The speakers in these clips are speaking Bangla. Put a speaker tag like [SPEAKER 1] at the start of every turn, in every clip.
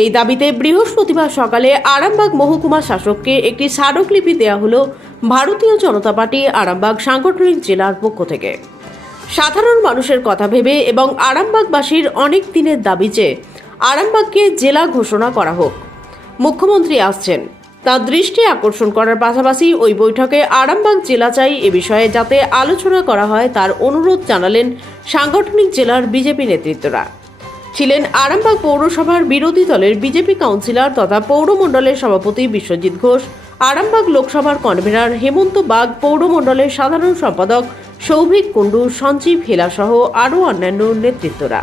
[SPEAKER 1] এই দাবিতে বৃহস্পতিবার সকালে আরামবাগ মহকুমা শাসককে একটি স্মারকলিপি দেওয়া হলো ভারতীয় জনতা পার্টি আরামবাগ সাংগঠনিক জেলার পক্ষ থেকে। সাধারণ মানুষের কথা ভেবে এবং আরামবাগবাসীর অনেক দিনের দাবি যে আরামবাগকে জেলা ঘোষণা করা হোক। মুখ্যমন্ত্রী আসছেন। তার দৃষ্টি আকর্ষণ করার পাশাপাশি ওই বৈঠকে আরামবাগ জেলা চাই এ বিষয়ে যাতে আলোচনা করা হয় তার অনুরোধ জানালেন সাংগঠনিক জেলার বিজেপি নেতৃত্বরা। ছিলেন আরামবাগ পৌরসভার বিরোধী দলের বিজেপি কাউন্সিলর তথা পৌরমণ্ডলের সভাপতি বিশ্বজিৎ ঘোষ, আরামবাগ লোকসভার কনভেনার হেমন্ত বাগ, পৌরমণ্ডলের সাধারণ সম্পাদক সৌভিক কুণ্ডু, সঞ্জীব হেলা সহ আরও অন্যান্য নেতৃত্বরা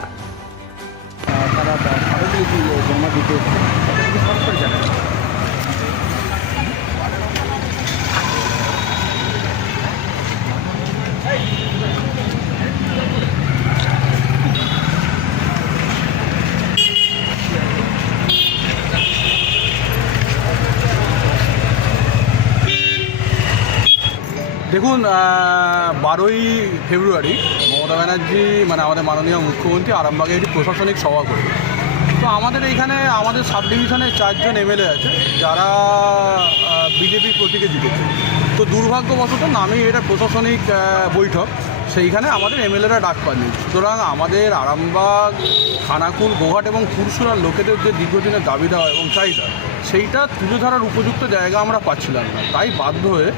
[SPEAKER 2] তারা স্মারকলিপি জমা দিতে এসেছে তাদেরকে সরকার জানায় দেখুন বারোই ফেব্রুয়ারি মমতা ব্যানার্জি মানে আমাদের মাননীয় মুখ্যমন্ত্রী আরামবাগে একটি প্রশাসনিক সভা করবে তো আমাদের এইখানে, আমাদের সাব ডিভিশনের চারজন এমএলএ আছে, যারা বিজেপি প্রতীকে জিতেছে। তো দুর্ভাগ্যবশত নামে এটা প্রশাসনিক বৈঠক, সেইখানে আমাদের এমএলএরা ডাক পাননি। সুতরাং আমাদের আরামবাগ, খানাকুল গোহাট এবং পুরসুরার লোকেদের যে দীর্ঘদিনের দাবি দেওয়া এবং চাহিদা, সেইটা তুলে ধরার উপযুক্ত জায়গা আমরা পাচ্ছিলাম না। তাই বাধ্য হয়ে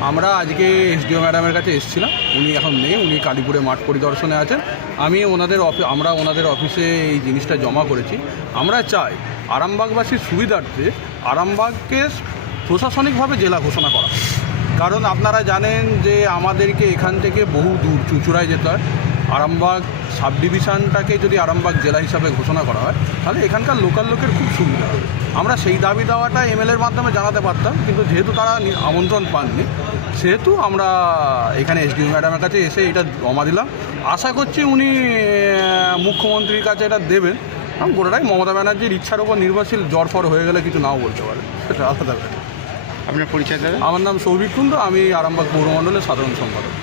[SPEAKER 2] আমরা আজকে এসডিও ম্যাডামের কাছে এসেছিলাম। উনি এখন নেই, উনি কালীপুরে মাঠ পরিদর্শনে আছেন। আমি ওনাদের অফি, আমরা ওনাদের অফিসে এই জিনিসটা জমা করেছি। আমরা চাই আরামবাগবাসীর সুবিধার্থে আরামবাগকে প্রশাসনিকভাবে জেলা ঘোষণা করা। কারণ আপনারা জানেন যে আমাদেরকে এখান থেকে বহু দূর, চুঁচুড়ায় যেতে হয়। আরামবাগ সাব ডিভিশনটাকে যদি আরামবাগ জেলা হিসাবে ঘোষণা করা হয় তাহলে এখানকার লোকাল লোকের খুব সুবিধা হবে। আমরা সেই দাবি দেওয়াটা এমএলএর মাধ্যমে জানাতে পারতাম কিন্তু যেহেতু তারা আমন্ত্রণ পাননি সেহেতু আমরা এখানে এসডিও ম্যাডামের কাছে এসে এটা জমা দিলাম। আশা করছি উনি মুখ্যমন্ত্রীর কাছে এটা দেবেন। কারণ গোটাটাই মমতা ব্যানার্জির ইচ্ছার উপর নির্ভরশীল জ্বর ফর হয়ে গেলে কিছু নাও বলতে পারে। সেটা আলাদা ব্যাপার।
[SPEAKER 3] আপনার পরিচয় দাদা
[SPEAKER 2] আমার নাম সৌভিক কুন্দ আমি আরামবাগ পৌরমণ্ডলের সাধারণ সম্পাদক।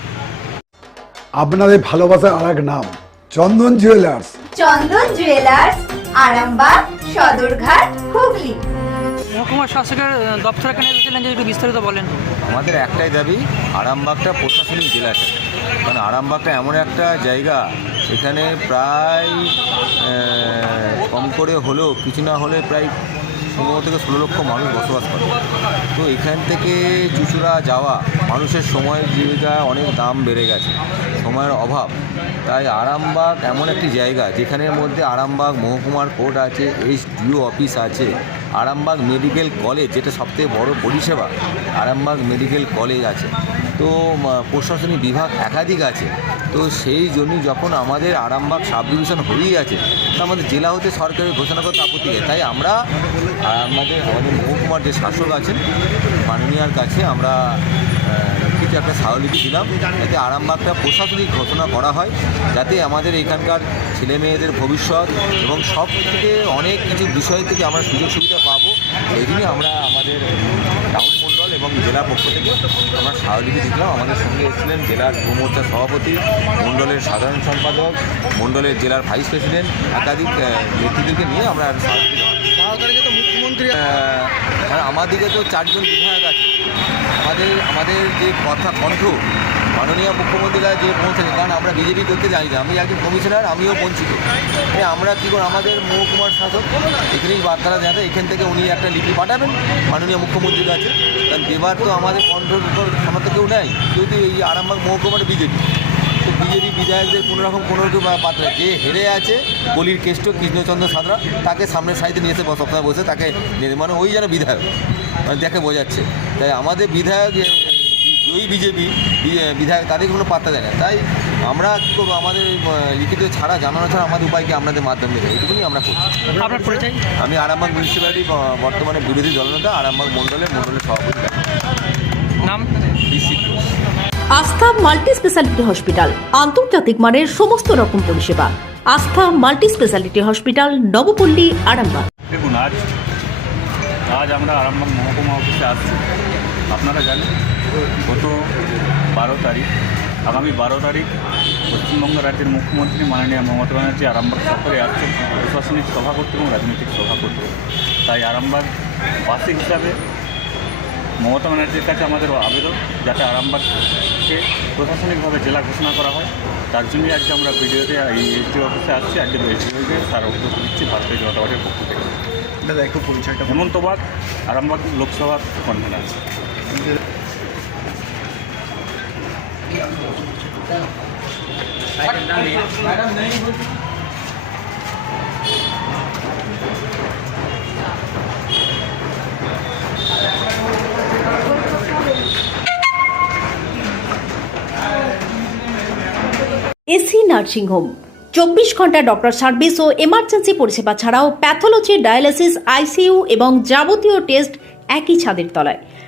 [SPEAKER 4] আপনাদের ভালোবাসার আর এক নাম চন্দন জুয়েলার্স
[SPEAKER 5] চন্দন জুয়েলার্স আরামবাগ সদরঘাট হুগলি।
[SPEAKER 6] মহকুমা শাসকের আহ, দপ্তর এখানে এসেছিলেন যে একটু বিস্তারিত বলেন।
[SPEAKER 3] আমাদের একটাই দাবি আরামবাগটা প্রশাসনিক জেলা কারণ আরামবাগটা এমন একটা জায়গা এখানে প্রায় কম করে হলেও কিছু না হলে প্রায় পনেরো থেকে ষোলো লক্ষ মানুষ বসবাস করে। তো এখান থেকে চুচুড়া যাওয়া মানুষের সময় জীবিকা অনেক দাম বেড়ে গেছে, সময়ের অভাব। তাই আরামবাগ এমন একটি জায়গা যেখানের মধ্যে আরামবাগ মহকুমার কোর্ট আছে, এইচডিও অফিস আছে, আরামবাগ মেডিকেল কলেজ যেটা সবথেকে বড় পরিষেবা, আরামবাগ মেডিকেল কলেজ আছে। তো প্রশাসনিক বিভাগ একাধিক আছে। তো সেই জন্যই যখন আমাদের আরামবাগ সাব ডিভিশন হয়েই আছে, তো আমাদের জেলা হতে সরকারি ঘোষণা করতে আপত্তি তাই আমরা আমাদের আমাদের মহকুমার যে শাসক আছেন, মাননীয়ার কাছে আমরা কিছু একটা স্মারকলিপি দিলাম যাতে আরামবাগটা প্রশাসনিক ঘোষণা করা হয়, যাতে আমাদের এখানকার ছেলে মেয়েদের ভবিষ্যৎ এবং সব থেকে অনেক কিছু বিষয় থেকে আমরা সুযোগ সুবিধা পাবো এই আমরা আমাদের টাউন এবং জেলা পক্ষ থেকে আমরা স্মারকলিপি দিলাম আমাদের সঙ্গে এসেছিলেন জেলার যুব মোর্চার সভাপতি মণ্ডলের সাধারণ সম্পাদক মণ্ডলের জেলার ভাইস প্রেসিডেন্ট একাধিক নেতৃত্বকে নিয়ে আমরা স্মারকলিপি জমা মুখ্যমন্ত্রী। আমাদিকে তো চারজন বিধায়ক আছে। আমাদের আমাদের যে কথা কণ্ঠ মাননীয় মুখ্যমন্ত্রীরা যে পৌঁছেছে কারণ আমরা বিজেপি করতে জানি না, আমি একজন কমিশনার, আমিও বঞ্চিত। আমরা কী করে আমাদের মহকুমার শাসক, এখানেই বার্তাটা জানাতে, এখান থেকে উনি একটা লিপি পাঠাবেন মাননীয় মুখ্যমন্ত্রীর কাছে। কারণ দেবার তো আমাদের কণ্ঠ সমর্থ কেউ নেই যদি এই আরামবাগ মহকুমার বিজেপি। তো বিজেপি বিধায়কদের কোনো রকম কোনো কেউ পাত্র, যে হেরে আছে গলির কেষ্ট, কৃষ্ণচন্দ্র সাঁতরা, তাকে সামনের সাইডে নিয়ে এসে সপ্তাহে বসে তাকে মানে ওই যেন বিধায়ক। মানে দেখে বোঝাচ্ছে। তাই আমাদের বিধায়ক জয়ী বিজেপি বিধায়ক তাদের কোনো পাত্তা দেয় না। তাই আমরা কী করব? আমাদের লিখিত ছাড়া জানানো ছাড়া আমাদের উপায়কে আপনাদের মাধ্যমে দেবে এইটুকুনি আমরা করছি। আমি আরামবাগ মিউনিসিপ্যালিটি বর্তমানে বিরোধী দলনেতা আরামবাগ মণ্ডলের মণ্ডলের সভাপতি।
[SPEAKER 6] নাম?
[SPEAKER 7] আস্থা মাল্টি স্পেশালিটি হসপিটাল আন্তর্জাতিক মানের সমস্ত রকম পরিষেবা। আস্থা multi speciality hospital Nabapalli Arambagh.
[SPEAKER 8] দেখুন আজ আজ আমরা আরামবাগ মহকুমা অফিসে আসছি। আপনারা জানেন গত বারো তারিখ আগামী বারো তারিখ পশ্চিমবঙ্গ রাজ্যের মুখ্যমন্ত্রী মাননীয় মমতা ব্যানার্জি আরামবাগ সফরে আসছেন। প্রশাসনিক সভা করতে এবং রাজনৈতিক সভা করতে তাই আরামবাগ বাসী হিসাবে মমতা ব্যানার্জির কাছে আমাদের আবেদন যাতে আরামবাগকে প্রশাসনিকভাবে জেলা ঘোষণা করা হয়। তার জন্যই আজকে আমরা ভিডিওতে এই এসডি অফিসে আসছি। আজকে এসডিওকে তার উদ্যোগ দিচ্ছি ভারতীয় জনতা পার্টির পক্ষ থেকে।
[SPEAKER 9] দাদা একটু পরিচয়টা
[SPEAKER 8] Hemanta Bag Arambagh Lok Sabha convenor.
[SPEAKER 7] AC nursing home. চব্বিশ ঘণ্টা ডক্টর সার্ভিস ও এমার্জেন্সি পরিষেবা ছাড়াও প্যাথোলজি ডায়ালিসিস, আইসিইউ এবং যাবতীয় টেস্ট একই ছাদের তলায়।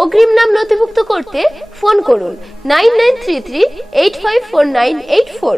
[SPEAKER 10] অগ্রিম নাম নথিভুক্ত করতে ফোন করুন। Nine nine three three eight five four nine eight four.